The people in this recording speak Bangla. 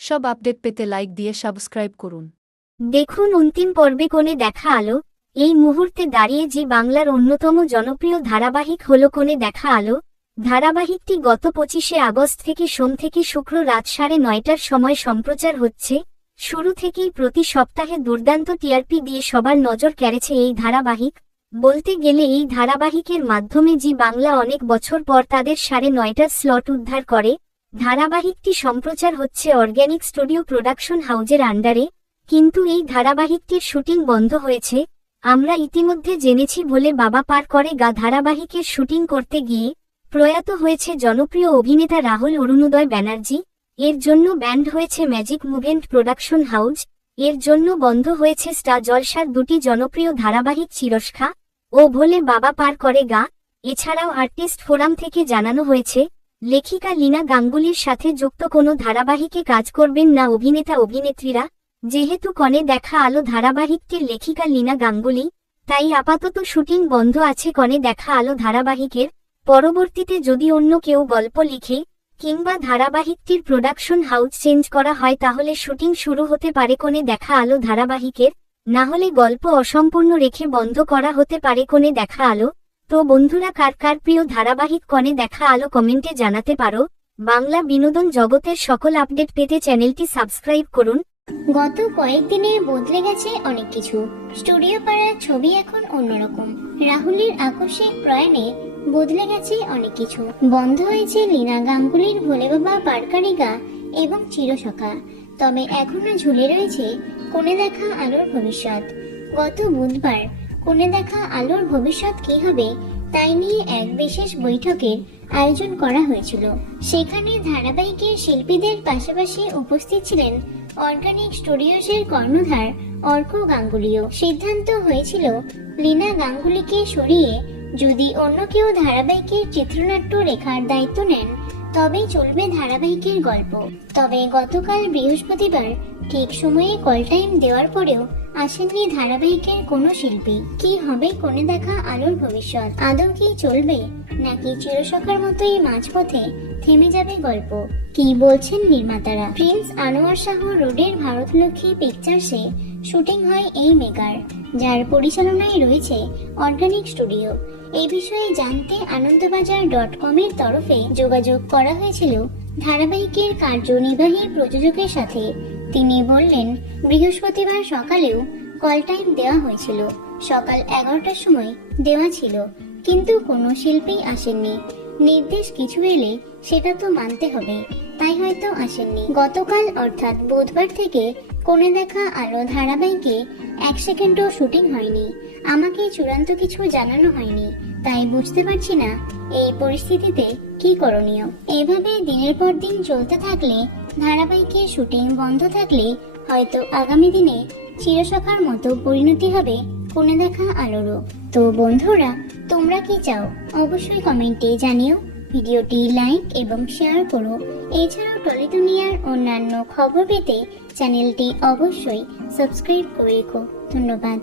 সব আপডেট পেতে লাইক দিয়ে সাবস্ক্রাইব করুন। দেখুন অন্তিম পর্বে কোণে দেখা আলো। এই মুহূর্তে দাঁড়িয়ে জি বাংলার অন্যতম জনপ্রিয় ধারাবাহিক হলো কোণে দেখা আলো। ধারাবাহিকটি গত 25শে আগস্ট থেকে সোম থেকে শুক্র রাত 9:30টার সময় সম্প্রচার হচ্ছে। শুরু থেকেই প্রতি সপ্তাহে দুর্দান্ত টিআরপি দিয়ে সবার নজর কেড়েছে এই ধারাবাহিক। বলতে গেলে এই ধারাবাহিকের মাধ্যমে জি বাংলা অনেক বছর পর তাদের 9:30টার স্লট উদ্ধার করে। ধারাবাহিকটি সম্প্রচার হচ্ছে অর্গানিক স্টুডিও প্রোডাকশন হাউজের আন্ডারে, কিন্তু এই ধারাবাহিকটির শুটিং বন্ধ হয়েছে। আমরা ইতিমধ্যে জেনেছি বলে বাবা পার করে গা ধারাবাহিকের শুটিং করতে গিয়ে প্রয়াত হয়েছে জনপ্রিয় অভিনেতা রাহুল অরুণোদয় ব্যানার্জি। এর জন্য ব্যান্ড হয়েছে ম্যাজিক মুভমেন্ট প্রোডাকশন হাউজ। এর জন্য বন্ধ হয়েছে স্টার জলসার দুটি জনপ্রিয় ধারাবাহিক চিরস্খা ও ভোলে বাবা পার করে গা। এছাড়াও আর্টিস্ট ফোরাম থেকে জানানো হয়েছে লেখিকা লীনা গাঙ্গুলির সাথে যুক্ত কোনো ধারাবাহিকে কাজ করবেন না অভিনেতা অভিনেত্রীরা। যেহেতু কোণে দেখা আলো ধারাবাহিকটির লেখিকা লীনা গাঙ্গুলি, তাই আপাতত শুটিং বন্ধ আছে কোণে দেখা আলো ধারাবাহিকের। পরবর্তীতে যদি অন্য কেউ গল্প লিখে কিংবা ধারাবাহিকটির প্রোডাকশন হাউস চেঞ্জ করা হয় তাহলে শুটিং শুরু হতে পারে কোণে দেখা আলো ধারাবাহিকের, না হলে গল্প অসম্পূর্ণ রেখে বন্ধ করা হতে পারে কোণে দেখা আলো। তো বন্ধুরা, কার কার প্রিয় ধারাবাহিক কোণে দেখা আলো কমেন্টে জানাতে পারো। বাংলা বিনোদন জগতের সকল আপডেট পেতে চ্যানেলটি সাবস্ক্রাইব করুন। গত কয়েকদিনে বদলে গেছে অনেক কিছু। স্টুডিও পাড়ার ছবি এখন অন্যরকম। রাহুলের আকস্মিক প্রয়াণে বদলে গেছে অনেক কিছু। বন্ধ হয়েছে লীনা গাঙ্গুলির ভোলে বাবা পারকারিগা এবং চিরসখা। তবে এখনো ঝুলে রয়েছে কোণে দেখা আলোর ভবিষ্যৎ। গত বুধবার কোণে দেখা আলোর ভবিষ্যৎ কি হবে তাই নিয়ে এক বিশেষ বৈঠকের আয়োজন করা হয়েছিল। সেখানে ধারাবাহিকের শিল্পীদের পাশাপাশি উপস্থিত ছিলেন অর্গানিক স্টুডিওজের কর্ণধার অর্ক গাঙ্গুলিও। সিদ্ধান্ত হয়েছিল লীনা গাঙ্গুলিকে সরিয়ে যদি অন্য কেউ ধারাবাহিকের চিত্রনাট্য রেখার দায়িত্ব নেন তবেই চলবে ধারাবাহিকের গল্প। তবে গতকাল বৃহস্পতিবার ঠিক সময়ে কল টাইম দেওয়ার পরেও আসেননি ধারাবাহিকের কোনো শিল্পী। কি হবে কোণে দেখা আলোর ভবিষ্যৎ? আদৌ কি চলবে নাকি চিরসখার মতোই মাঝপথে থেমে যাবে গল্প? কি বলছেন নির্মাতারা? প্রিন্স আনোয়ার শাহ রোডের ভারতলক্ষ্মী পিকচার্সে শুটিং হয় এই মেগার, যার পরিচালনায় রয়েছে অর্গানিক স্টুডিও। এই বিষয়ে জানতে আনন্দবাজার.com এর তরফে যোগাযোগ করা হয়েছিল ধারাবাহিকের কার্যনির্বাহী প্রযোজকের সাথে। তিনি বললেন, বৃহস্পতিবার সকালেও কল টাইম দেওয়া হয়েছিল। সকাল 11টার সময় দেওয়া ছিল, কিন্তু কোনো শিল্পী আসেননি। নির্দেশ কিছু এলে সেটা তো মানতে হবে, তাই হয়তো আসেননি। গতকাল অর্থাৎ বুধবার থেকে কোণে দেখা আলো ধারাবাহিকে 1 সেকেন্ডও শুটিং হয়নি। আমাকে চূড়ান্ত কিছু জানানো হয়নি, তাই বুঝতে পারছি না এই পরিস্থিতিতে কি করণীয়। এভাবে দিনের পর দিন চলতে থাকলে, ধারাবাহিকের শুটিং বন্ধ থাকলে হয়তো আগামী দিনে চিরসখার মতো পরিণতি হবে কোণে দেখা আলোরও। তো বন্ধুরা, তোমরা কি চাও অবশ্যই কমেন্টে জানিও। ভিডিওটি লাইক এবং শেয়ার করো। এছাড়াও টলি দুনিয়ার অন্যান্য খবর পেতে চ্যানেলটি অবশ্যই সাবস্ক্রাইব করে রেখো। ধন্যবাদ।